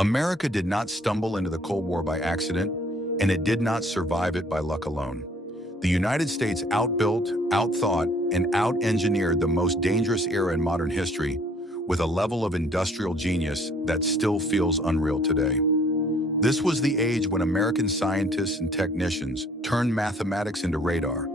America did not stumble into the Cold War by accident, and it did not survive it by luck alone. The United States outbuilt, outthought, and out-engineered the most dangerous era in modern history with a level of industrial genius that still feels unreal today. This was the age when American scientists and technicians turned mathematics into radar,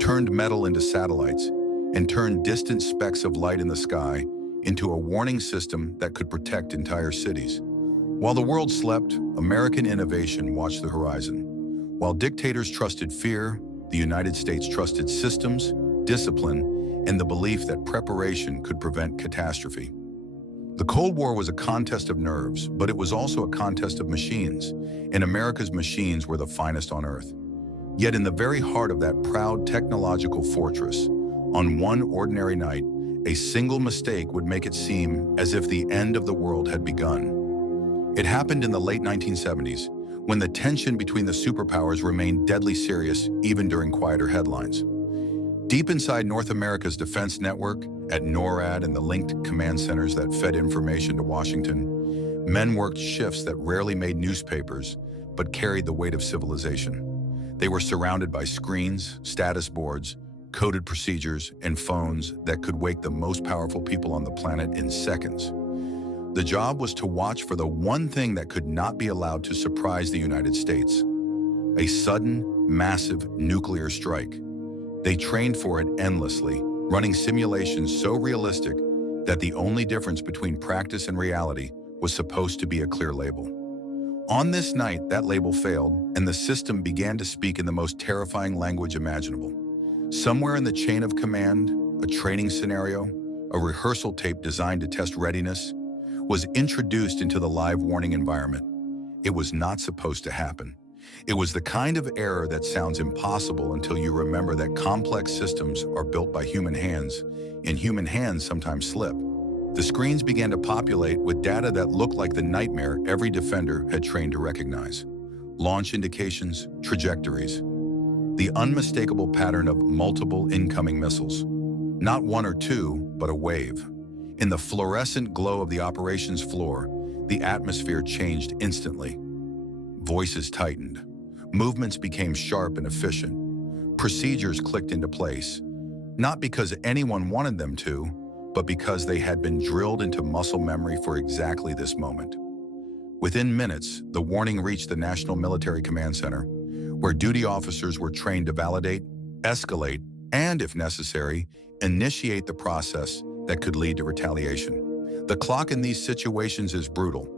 turned metal into satellites, and turned distant specks of light in the sky into a warning system that could protect entire cities. While the world slept, American innovation watched the horizon. While dictators trusted fear, the United States trusted systems, discipline, and the belief that preparation could prevent catastrophe. The Cold War was a contest of nerves, but it was also a contest of machines, and America's machines were the finest on earth. Yet in the very heart of that proud technological fortress, on one ordinary night, a single mistake would make it seem as if the end of the world had begun. It happened in the late 1970s, when the tension between the superpowers remained deadly serious even during quieter headlines. Deep inside North America's defense network, at NORAD and the linked command centers that fed information to Washington, men worked shifts that rarely made newspapers, but carried the weight of civilization. They were surrounded by screens, status boards, coded procedures, and phones that could wake the most powerful people on the planet in seconds. The job was to watch for the one thing that could not be allowed to surprise the United States: a sudden, massive nuclear strike. They trained for it endlessly, running simulations so realistic that the only difference between practice and reality was supposed to be a clear label. On this night, that label failed, and the system began to speak in the most terrifying language imaginable. Somewhere in the chain of command, a training scenario, a rehearsal tape designed to test readiness, was introduced into the live warning environment. It was not supposed to happen. It was the kind of error that sounds impossible until you remember that complex systems are built by human hands, and human hands sometimes slip. The screens began to populate with data that looked like the nightmare every defender had trained to recognize. Launch indications, trajectories. The unmistakable pattern of multiple incoming missiles. Not one or two, but a wave. In the fluorescent glow of the operations floor, the atmosphere changed instantly. Voices tightened. Movements became sharp and efficient. Procedures clicked into place, not because anyone wanted them to, but because they had been drilled into muscle memory for exactly this moment. Within minutes, the warning reached the National Military Command Center, where duty officers were trained to validate, escalate, and, if necessary, initiate the process that could lead to retaliation. The clock in these situations is brutal.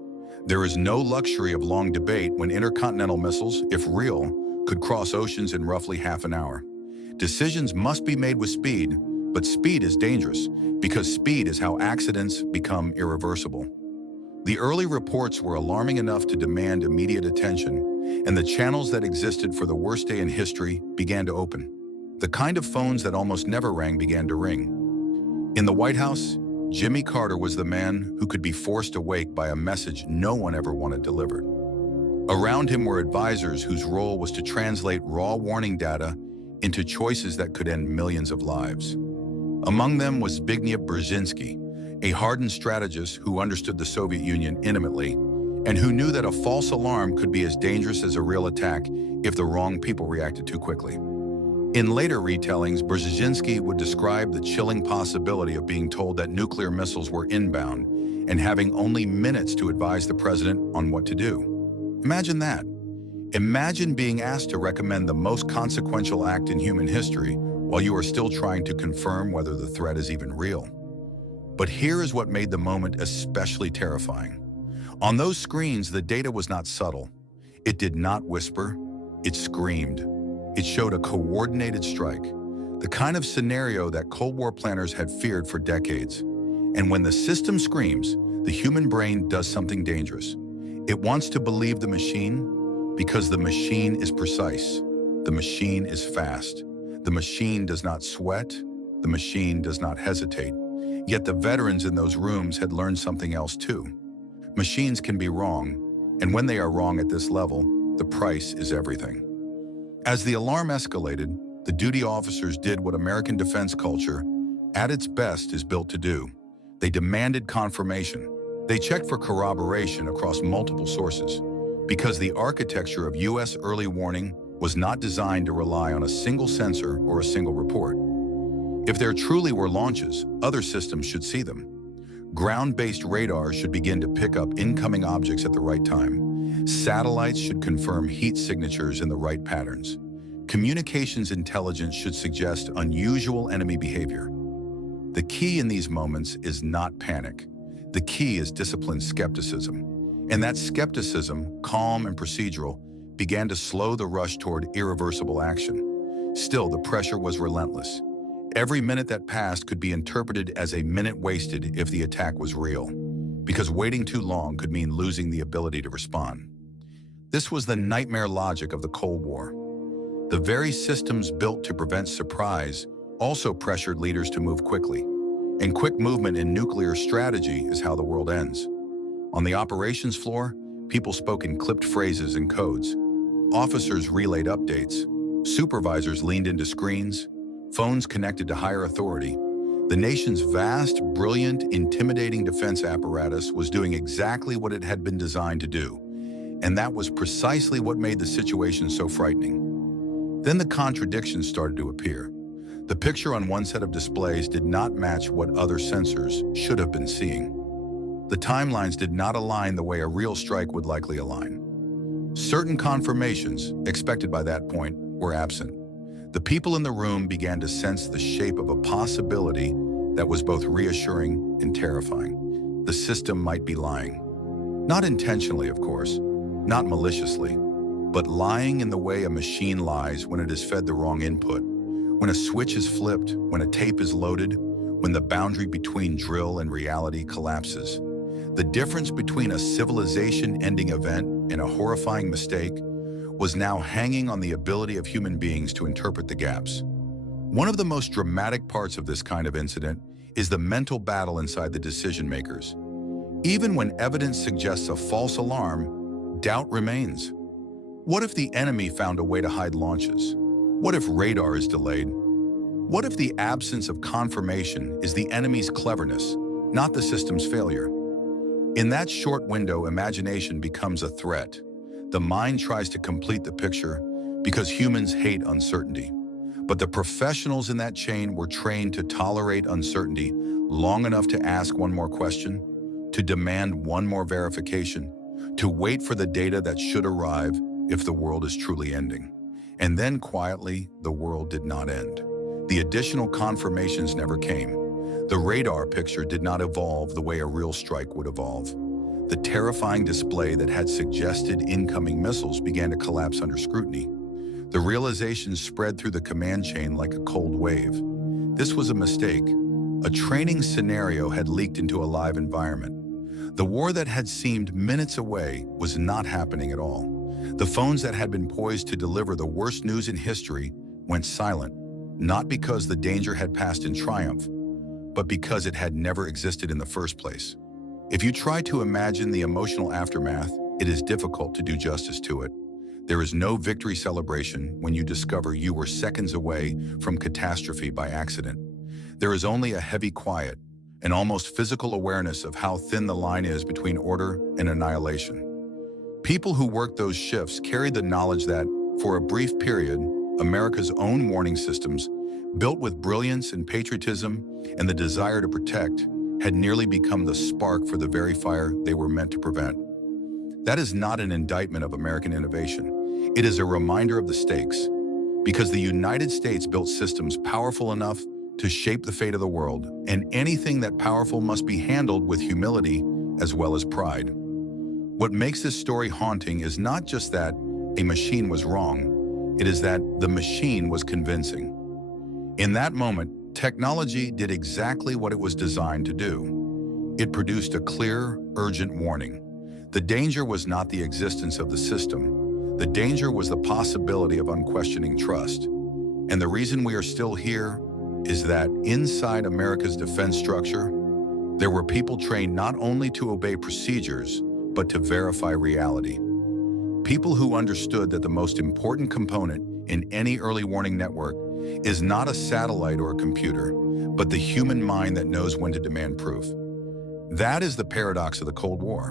There is no luxury of long debate when intercontinental missiles, if real, could cross oceans in roughly half an hour. Decisions must be made with speed, but speed is dangerous because speed is how accidents become irreversible. The early reports were alarming enough to demand immediate attention, and the channels that existed for the worst day in history began to open. The kind of phones that almost never rang began to ring. In the White House, Jimmy Carter was the man who could be forced awake by a message no one ever wanted delivered. Around him were advisors whose role was to translate raw warning data into choices that could end millions of lives. Among them was Zbigniew Brzezinski, a hardened strategist who understood the Soviet Union intimately and who knew that a false alarm could be as dangerous as a real attack if the wrong people reacted too quickly. In later retellings, Brzezinski would describe the chilling possibility of being told that nuclear missiles were inbound and having only minutes to advise the president on what to do. Imagine that. Imagine being asked to recommend the most consequential act in human history while you are still trying to confirm whether the threat is even real. But here is what made the moment especially terrifying. On those screens, the data was not subtle. It did not whisper. It screamed. It showed a coordinated strike, the kind of scenario that Cold War planners had feared for decades. And when the system screams, the human brain does something dangerous. It wants to believe the machine because the machine is precise. The machine is fast. The machine does not sweat. The machine does not hesitate. Yet the veterans in those rooms had learned something else too. Machines can be wrong, and when they are wrong at this level, the price is everything. As the alarm escalated, the duty officers did what American defense culture, at its best, is built to do. They demanded confirmation. They checked for corroboration across multiple sources because the architecture of U.S. early warning was not designed to rely on a single sensor or a single report. If there truly were launches, other systems should see them. Ground-based radars should begin to pick up incoming objects at the right time. Satellites should confirm heat signatures in the right patterns. Communications intelligence should suggest unusual enemy behavior. The key in these moments is not panic. The key is disciplined skepticism. And that skepticism, calm and procedural, began to slow the rush toward irreversible action. Still, the pressure was relentless. Every minute that passed could be interpreted as a minute wasted if the attack was real, because waiting too long could mean losing the ability to respond. This was the nightmare logic of the Cold War. The very systems built to prevent surprise also pressured leaders to move quickly. And quick movement in nuclear strategy is how the world ends. On the operations floor, people spoke in clipped phrases and codes. Officers relayed updates. Supervisors leaned into screens. Phones connected to higher authority. The nation's vast, brilliant, intimidating defense apparatus was doing exactly what it had been designed to do. And that was precisely what made the situation so frightening. Then the contradictions started to appear. The picture on one set of displays did not match what other sensors should have been seeing. The timelines did not align the way a real strike would likely align. Certain confirmations, expected by that point, were absent. The people in the room began to sense the shape of a possibility that was both reassuring and terrifying. The system might be lying. Not intentionally, of course, not maliciously, but lying in the way a machine lies when it is fed the wrong input, when a switch is flipped, when a tape is loaded, when the boundary between drill and reality collapses. The difference between a civilization-ending event and a horrifying mistake was now hanging on the ability of human beings to interpret the gaps. One of the most dramatic parts of this kind of incident is the mental battle inside the decision makers. Even when evidence suggests a false alarm, doubt remains. What if the enemy found a way to hide launches? What if radar is delayed? What if the absence of confirmation is the enemy's cleverness, not the system's failure? In that short window, imagination becomes a threat. The mind tries to complete the picture because humans hate uncertainty. But the professionals in that chain were trained to tolerate uncertainty long enough to ask one more question, to demand one more verification, to wait for the data that should arrive if the world is truly ending. And then quietly, the world did not end. The additional confirmations never came. The radar picture did not evolve the way a real strike would evolve. The terrifying display that had suggested incoming missiles began to collapse under scrutiny. The realization spread through the command chain like a cold wave. This was a mistake. A training scenario had leaked into a live environment. The war that had seemed minutes away was not happening at all. The phones that had been poised to deliver the worst news in history went silent, not because the danger had passed in triumph, but because it had never existed in the first place. If you try to imagine the emotional aftermath, it is difficult to do justice to it. There is no victory celebration when you discover you were seconds away from catastrophe by accident. There is only a heavy quiet, an almost physical awareness of how thin the line is between order and annihilation. People who worked those shifts carried the knowledge that, for a brief period, America's own warning systems, built with brilliance and patriotism and the desire to protect, had nearly become the spark for the very fire they were meant to prevent. That is not an indictment of American innovation. It is a reminder of the stakes, because the United States built systems powerful enough to shape the fate of the world, and anything that powerful must be handled with humility as well as pride. What makes this story haunting is not just that a machine was wrong, it is that the machine was convincing. In that moment, technology did exactly what it was designed to do. It produced a clear, urgent warning. The danger was not the existence of the system. The danger was the possibility of unquestioning trust. And the reason we are still here is that inside America's defense structure, there were people trained not only to obey procedures, but to verify reality. People who understood that the most important component in any early warning network is not a satellite or a computer, but the human mind that knows when to demand proof. That is the paradox of the Cold War.